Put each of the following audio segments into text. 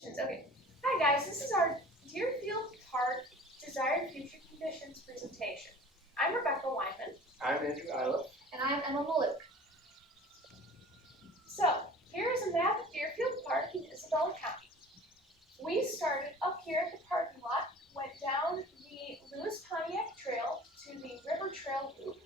Okay. Hi guys, this is our Deerfield Park Desired Future Conditions presentation. I'm Rebecca Wyman. I'm Andrew Isla. And I'm Emma Malik. So, here is a map of Deerfield Park in Isabella County. We started up here at the parking lot, went down the Lewis Pontiac Trail to the River Trail Loop,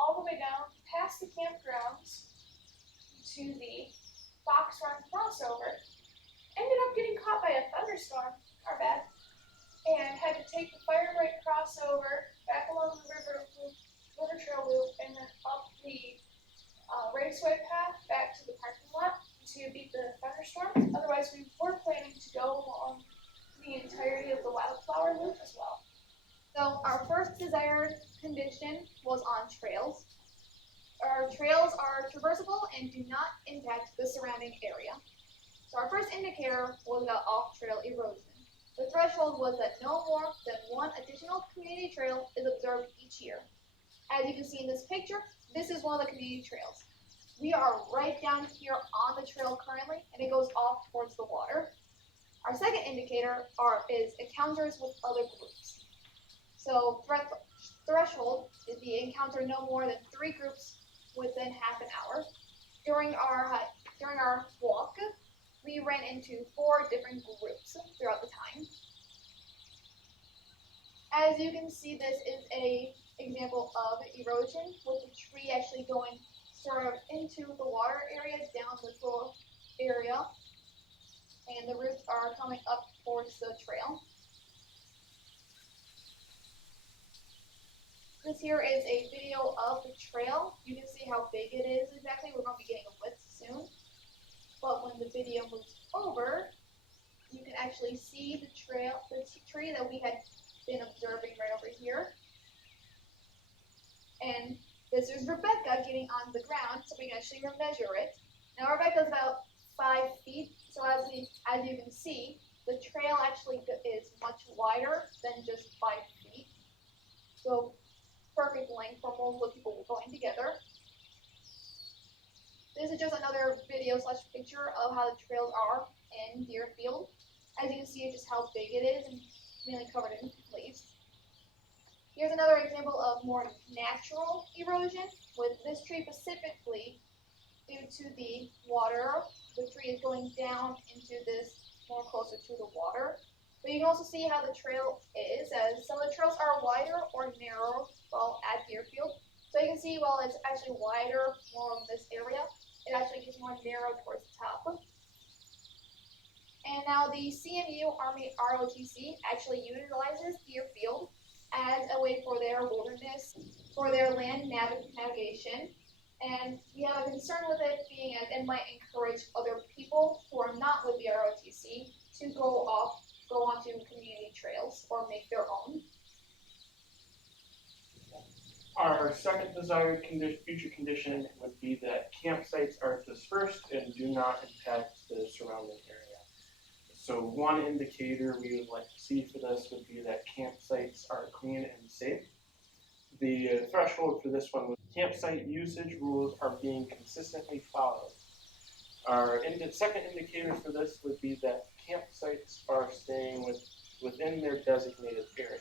all the way down past the campgrounds to the Fox Run crossover. Ended up getting caught by a thunderstorm, our bad, and had to take the fire break crossover back along the river trail loop and then up the raceway path back to the parking lot to beat the thunderstorm. Otherwise, we were planning to go along the entirety of the wildflower loop as well. So our first desired condition was on trails. Our trails are traversable and do not impact the surrounding area. So our first indicator was about off-trail erosion. The threshold was that no more than one additional community trail is observed each year. As you can see in this picture, this is one of the community trails. We are right down here on the trail currently, and it goes off towards the water. Our second indicator is encounters with other groups. So threshold is the encounter no more than 3 groups within half an hour. During our walk, we ran into 4 different groups throughout the time. As you can see, this is an example of erosion with the tree actually going sort of into the water area, down the floor area, and the roots are coming up towards the trail. This here is a video of the trail. You can see how big it is exactly. We're going to be getting a width soon. But when the video moves over, you can actually see the tree that we had been observing right over here. And this is Rebecca getting on the ground, so we can actually measure it. Now Rebecca is about 5 feet, so as you can see, the trail actually is much wider than just 5 feet. So perfect length for multiple people going together. This is just another video / picture of how the trails are in Deerfield. As you can see, just how big it is and mainly covered in leaves. Here's another example of more natural erosion with this tree specifically due to the water. The tree is going down into this more closer to the water. But you can also see how the trail is, as some of the trails are wider or narrower while at Deerfield. So you can see while it's actually wider more in this area, it actually gets more narrow towards the top. And now the CMU Army ROTC actually utilizes Deerfield as a way for their wilderness, for their land navigation. And we have a concern with it being as it might encourage other people who are not with the ROTC to go onto community trails or make their own. Our second desired future condition would be that campsites are dispersed and do not impact the surrounding area. So one indicator we would like to see for this would be that campsites are clean and safe. The threshold for this one was campsite usage rules are being consistently followed. Our second indicator for this would be that campsites are staying within their designated area.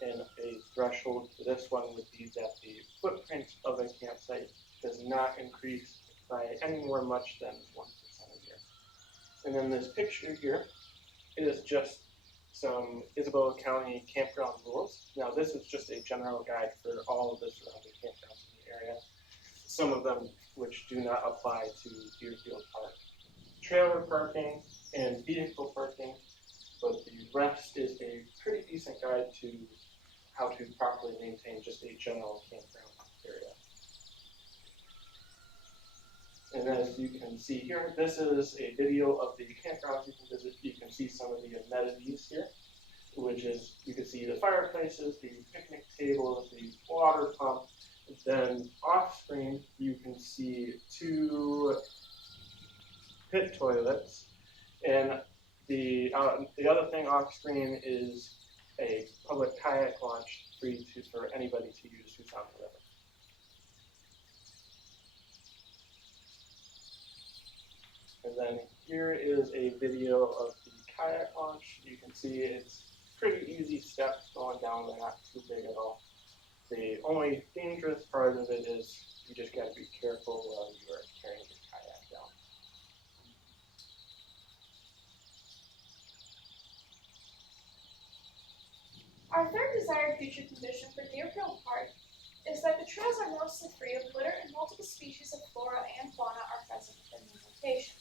And a threshold for this one would be that the footprint of a campsite does not increase by any more much than 1% a year. And then this picture here is just some Isabella County campground rules. Now this is just a general guide for all of the surrounding campgrounds in the area. Some of them which do not apply to Deerfield Park. Trailer parking and vehicle parking, but the rest is a pretty decent guide to how to properly maintain just a general campground area. And as you can see here, this is a video of the campgrounds you can visit. You can see some of the amenities here, which is, you can see the fireplaces, the picnic tables, the water pump. Then off screen, you can see 2 pit toilets. And the other thing off screen is a public kayak launch for anybody to use who's on the river. And then Here is a video of the kayak launch. You can see it's pretty easy steps going down. They're not too big at all. The only dangerous part of it is you just got to be careful while you are carrying your kayak down. Our third desired future condition for Deerfield Park is that the trails are mostly free of litter and multiple species of flora and fauna are present within the location.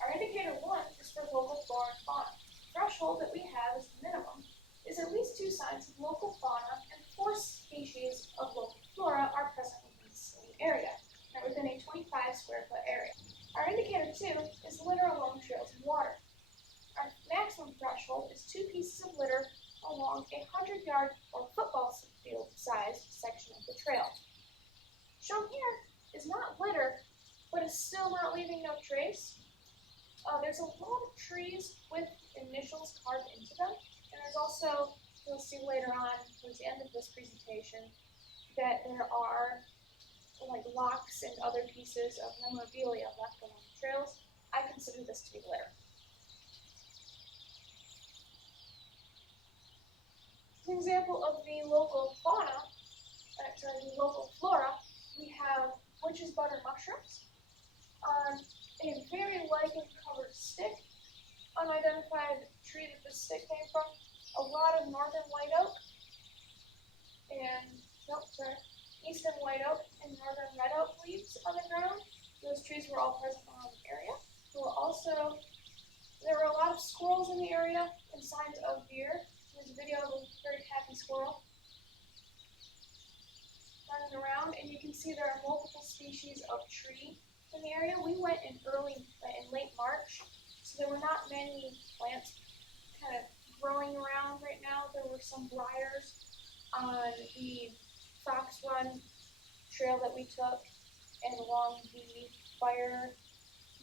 Our indicator 1 is for local flora and fauna. The threshold that we have as the minimum is at least 2 signs of local fauna and 4 species of local flora are present within the city area, and within a 25 square foot area. Our indicator 2 is litter along trails and water. Our maximum threshold is 2 pieces of litter along a 100-yard or football field sized section of the trail. Shown here is not litter, but is still not leaving no trace. There's a lot of trees with initials carved into them, and there's also, you'll see later on towards the end of this presentation, that there are like locks and other pieces of memorabilia left along the trails. I consider this to be litter. An example of the local fauna, the local flora, we have witch's butter mushrooms on a very lichen covered stick, unidentified tree that this stick came from, a lot of northern white oak, and, eastern white oak and northern red oak leaves on the ground. Those trees were all present around the area. There were a lot of squirrels in the area and signs of deer. There's a video of a very happy squirrel running around, and you can see there are multiple species of tree in the area. We went in late March, so there were not many plants kind of growing around right now. There were some briars on the Fox Run trail that we took, and along the Fire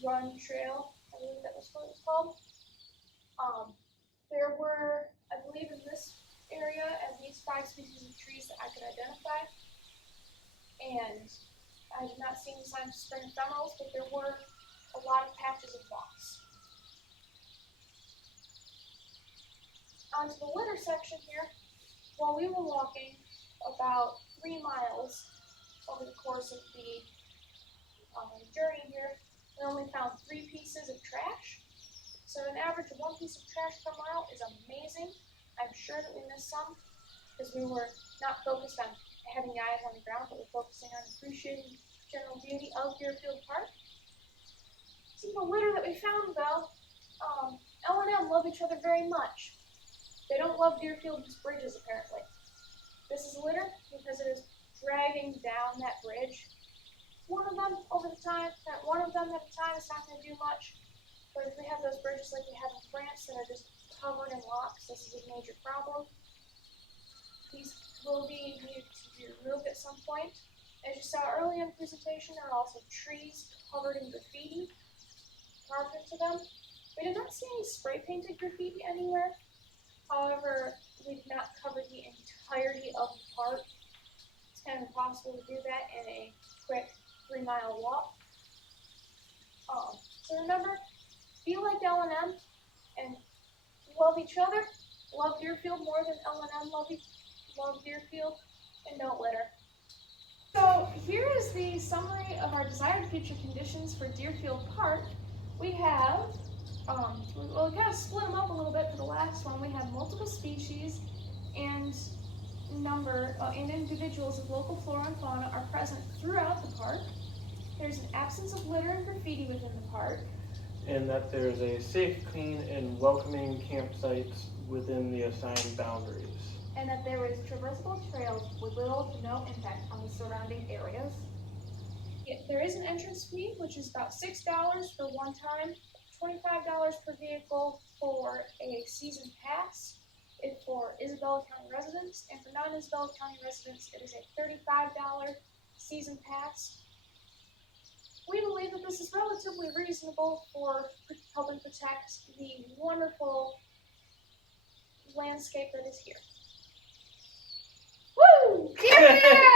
Run trail, I believe that was what it was called. There were, I believe in this area, at least 5 species of trees that I could identify. And I did not see any signs of spring ephemerals, but there were a lot of patches of moss. Onto the litter section here. While we were walking about 3 miles over the course of the journey here, we only found 3 pieces of trash. So an average of 1 piece of trash per mile is amazing. I'm sure that we missed some because we were not focused on having the eyes on the ground, but we're focusing on appreciating the general beauty of Deerfield Park. Some of the litter that we found though, L&M love each other very much. They don't love Deerfield's bridges apparently. This is litter because it is dragging down that bridge. One of them at a time is not going to do much. But if we have those bridges like we have in France that are just covered in rocks, this is a major problem. These will be needed to be removed at some point. As you saw earlier in the presentation, there are also trees covered in graffiti carved into them. We did not see any spray painted graffiti anywhere. However, we did not cover the entirety of the park. It's kind of impossible to do that in a quick 3-mile walk. So remember, be like L&M and love each other. Love Deerfield more than L&M love Deerfield, and don't litter. So here is the summary of our desired future conditions for Deerfield Park. We have, we kind of split them up a little bit for the last one. We have multiple species and and individuals of local flora and fauna are present throughout the park. There's an absence of litter and graffiti within the park. And that there's a safe, clean, and welcoming campsites within the assigned boundaries. And that there is traversable trails with little to no impact on the surrounding areas. There is an entrance fee, which is about $6 for one time, $25 per vehicle for a season pass for Isabella County residents, and for non-Isabella County residents, it is a $35 season pass. We believe that this is relatively reasonable for helping protect the wonderful landscape that is here. Woo! Deerfield!